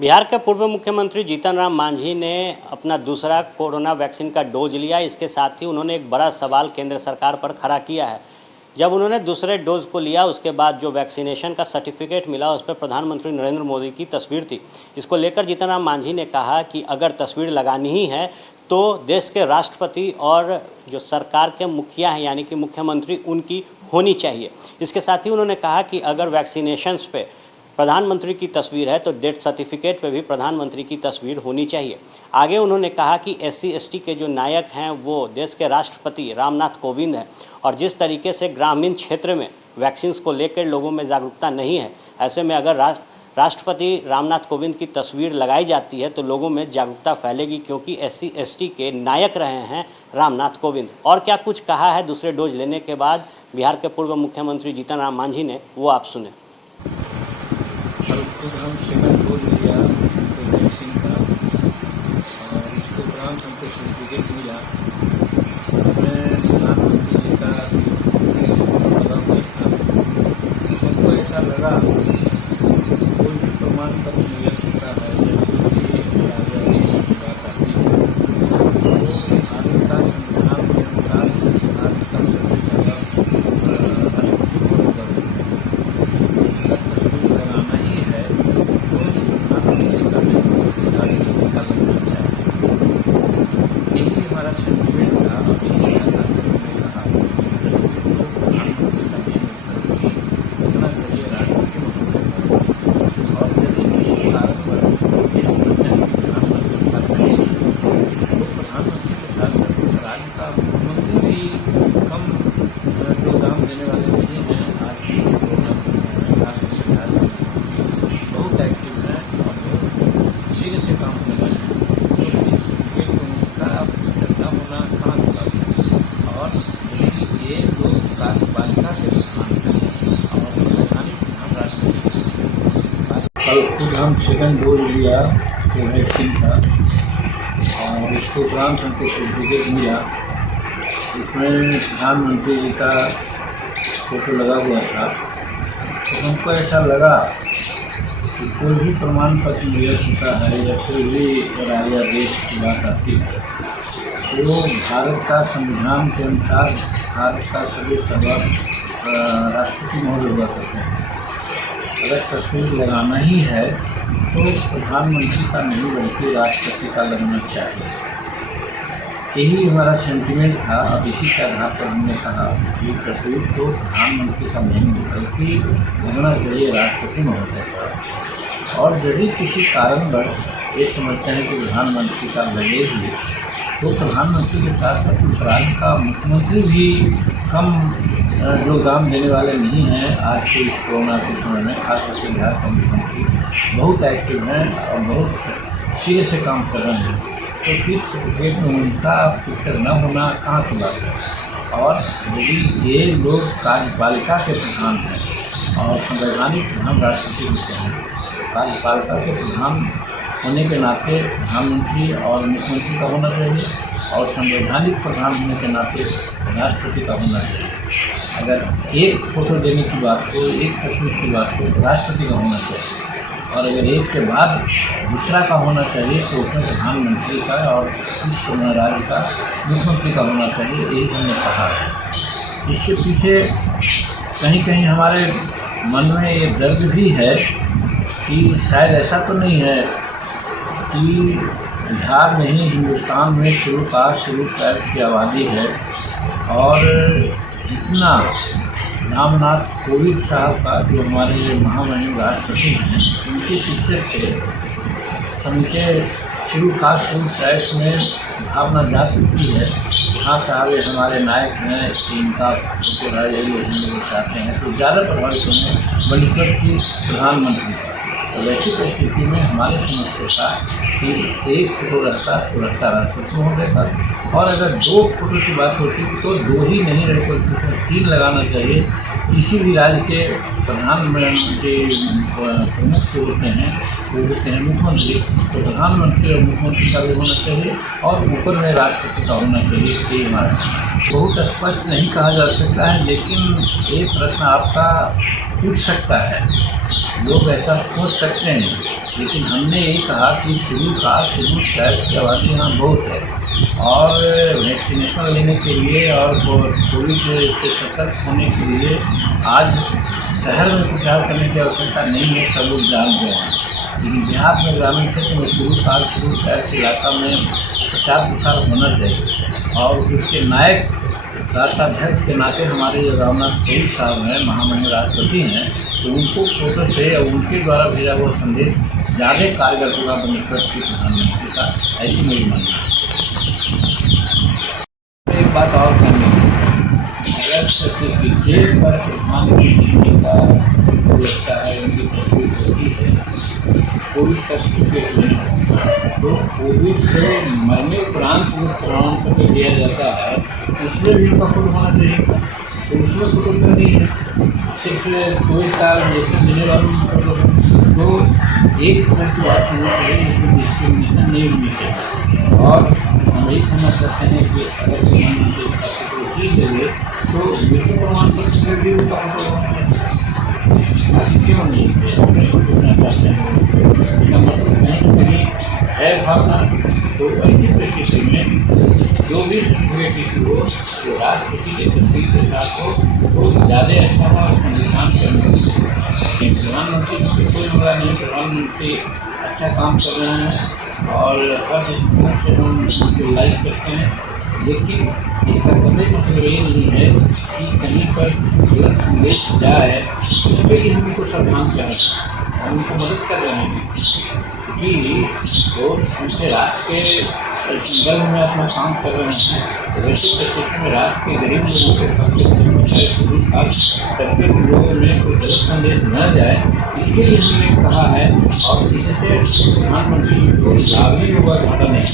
बिहार के पूर्व मुख्यमंत्री जीतन राम मांझी ने अपना दूसरा कोरोना वैक्सीन का डोज लिया। इसके साथ ही उन्होंने एक बड़ा सवाल केंद्र सरकार पर खड़ा किया है। जब उन्होंने दूसरे डोज को लिया उसके बाद जो वैक्सीनेशन का सर्टिफिकेट मिला उस पर प्रधानमंत्री नरेंद्र मोदी की तस्वीर थी। इसको लेकर जीतन राम मांझी ने कहा कि अगर तस्वीर लगानी ही है तो देश के राष्ट्रपति और जो सरकार के मुखिया हैं यानी कि मुख्यमंत्री उनकी होनी चाहिए। इसके साथ ही उन्होंने कहा कि अगर वैक्सीनेशंस पे प्रधानमंत्री की तस्वीर है तो डेथ सर्टिफिकेट पे भी प्रधानमंत्री की तस्वीर होनी चाहिए। आगे उन्होंने कहा कि SC/ST के जो नायक हैं वो देश के राष्ट्रपति रामनाथ कोविंद हैं और जिस तरीके से ग्रामीण क्षेत्र में वैक्सीन्स को लेकर लोगों में जागरूकता नहीं है, ऐसे में अगर राष्ट्रपति रामनाथ कोविंद की तस्वीर लगाई जाती है तो लोगों में जागरूकता फैलेगी, क्योंकि SC/ST के नायक रहे हैं रामनाथ कोविंद। और क्या कुछ कहा है दूसरे डोज लेने के बाद बिहार के पूर्व मुख्यमंत्री जीतन राम मांझी ने, वो आप सुने। कल खुद हम सेकंड डोज लिया वैक्सीन का और इसके उपरांत हमको सर्टिफिकेट मिला। उसमें प्रधानमंत्री जी का लगा हुआ था। हमको ऐसा लगा कोई भी प्रमाण पत्र मिल सकता है जब भी आदेश की बात आती है तो भारत का संविधान के अनुसार भारत का सभी सरकार राष्ट्रपति को होगा। तस्वीर लगाना ही है तो प्रधानमंत्री का राष्ट्रपति का लगना चाहिए। यही हमारा सेंटिमेंट था। इसी आधार पर मैंने कहा तस्वीर को प्रधानमंत्री का नहीं होना चाहिए, राष्ट्रपति महोदय का। और यदि किसी कारणवश ये समझते हैं कि प्रधानमंत्री का नहीं तो प्रधानमंत्री के साथ साथ उस राज्य का मुख्यमंत्री भी कम योगदान देने वाले नहीं हैं। आज की इस कोरोना के समय में खासकर बिहार में बहुत एक्टिव हैं और बहुत सिरे से काम कर रहे हैं। तो यदि सर्टिफिकेट उनका अवसर न होना कहाँ की बात है। और ये लोग कार्यपालिका के प्रधान हैं और संवैधानिक प्रधान राष्ट्रपति। कल खुद हम सेकंड डोज लिया वैक्सीन का और इसके उपरांत हमको सर्टिफिकेट मिला। उसमें प्रधानमंत्री जी का फोटो लगा हुआ था। तो हमको ऐसा लगा कि कोई भी प्रमाण पत्र मिल सकता है या कोई भी राज्य देश की बात आती है तो भारत का संविधान के अनुसार भारत का सभी सरकार राष्ट्रपति महोदय हुआ करते हैं। अगर तस्वीर लगाना ही है तो प्रधानमंत्री का नहीं बल्कि राष्ट्रपति का लगना चाहिए। यही हमारा सेंटिमेंट था। अब इसी के आधार पर हमने कहा कि तस्वीर तो प्रधानमंत्री का नहीं बल्कि लगना चाहिए राष्ट्रपति महोदय का। और यदि किसी कारणवश ये समझते हैं कि प्रधानमंत्री का लगे ही तो प्रधानमंत्री के साथ साथ उस राज्य का मुख्यमंत्री भी कम योगदान देने वाले नहीं हैं। आज के इस कोरोना के समय में खासकर के बिहार के मुख्यमंत्री बहुत एक्टिव हैं और बहुत सिरे से काम कर रहे हैं। तो फिर सर्टिफिकेट में उनका पिक्चर न होना कहाँ की बात है। और यदि ये लोग कार्यपालिका के प्रधान हैं और संवैधानिक प्रधान राष्ट्रपति होते हैं, कार्यपालिका के प्रधान होने के नाते प्रधानमंत्री और मुख्यमंत्री का होना चाहिए और संवैधानिक प्रधान होने के नाते राष्ट्रपति का होना चाहिए। अगर एक फोटो देने की बात हो, एक तस्वीर की बात हो तो राष्ट्रपति का होना चाहिए और अगर एक के बाद दूसरा का होना चाहिए तो उसमें प्रधानमंत्री का और इस राज्य का मुख्यमंत्री का होना चाहिए। यही हमने कहा है। इसके पीछे कहीं कहीं हमारे मन में ये दर्द भी है कि शायद ऐसा तो नहीं है कि बिहार में ही हिंदुस्तान में शुरू ट्राइब्स की आबादी है और जितना रामनाथ कोविंद साहब का जो हमारे ये महामहिम राष्ट्रपति हैं उनके पिक्चर से समूचे ट्राइब्स में भावना जा सकती है। हाँ साहब ये हमारे नायक हैं, इनका फोटो है, यही हम लोग चाहते हैं तो ज़्यादा प्रभावित होंगे बल्कि कि प्रधानमंत्री। तो वैसी परिस्थिति में हमारे समस्या था कि एक फोटो रहता तो रहता राष्ट्रपति महोदय का और अगर दो फोटो की बात होती तो दो ही नहीं रहते उसमें 3 लगाना चाहिए। किसी भी राज्य के प्रधानमंत्री प्रमुख जो होते हैं वो होते हैं मुख्यमंत्री, तो प्रधानमंत्री और मुख्यमंत्री का भी होना चाहिए और ऊपर में राष्ट्रपति का होना चाहिए। ये हमारा बहुत स्पष्ट नहीं कहा जा सकता है, लेकिन एक प्रश्न आपका पूछ सकता है, लोग ऐसा सोच सकते हैं, लेकिन हमने ये कहा कि शेड्यूल ट्राइब्स की आबादी यहाँ बहुत है और वैक्सीनेशन लेने के लिए और कोविड से सतर्क होने के लिए आज शहर में प्रचार करने की आवश्यकता नहीं है, सब लोग जानते हैं। लेकिन देहात में ग्रामीण क्षेत्र में शेड्यूल ट्राइब्स इलाका में प्रचार प्रसार होना चाहिए और उसके नायक राष्ट्राध्यक्ष के नाते हमारे जो रामनाथ कोविंद साहब हैं, महामहिम राष्ट्रपति हैं, तो उनको फोटो से और उनके द्वारा भेजा हुआ संदेश ज़्यादा कारगर होगा बनस्पत की प्रधानमंत्री का, ऐसी मेरी मानना है। एक बात और करनी है, अगर सर्टिफिकेट पर प्रधानमंत्री का लगता है उनकी तस्वीर होती है, कोविड का सर्टिफिकेट में, तो कोविड से मरने उपरांत जो प्रमाण पत्र दिया जाता है उसमें भी उनका फोटो होना चाहिए, तो उसमें फोटो क्यों नहीं है? सिर्फ कोविड का इंजेक्शन देने वालों में फोटो, तो एक तरह की बात होनी चाहिए, इसमें डिस्क्रिमिनेशन नहीं होनी चाहिए। और हम यही कहना चाहते हैं कि अगर प्रधानमंत्री का फोटो की जगह तो मृत्यु प्रमाण पत्र में भी उनका फोटो होना चाहिए, क्यों नहीं पूछना चाहते हैं? इसका मतलब कहीं है भावना, तो ऐसी परिस्थिति में जो भी सर्टिफिकेट इशू हो तो राष्ट्रपति की तस्वीर के साथ हो तो ज़्यादा अच्छा हो और संविधान के अनुरूप। प्रधानमंत्री की कोई मसला नहीं, प्रधानमंत्री अच्छा काम कर रहे हैं और हर दृष्टिकोण से हम उनको लाइक करते हैं, लेकिन इसका कभी मतलब ये नहीं है कि कहीं पर गलत संदेश जाए, इसके लिए हम उनको सावधान कर रहे हैं, हम उनको मदद कर रहे हैं कि वो उनसे राष्ट्र के संदर्भ में अपना काम कर रहे हैं। तो वैसे परिस्थिति में राष्ट्र के गरीब लोगों के करके लोगों में कोई गलत संदेश न जाए, इसके लिए हमने कहा है और इससे प्रधानमंत्री को लाभ ही होगा, घाटा नहीं।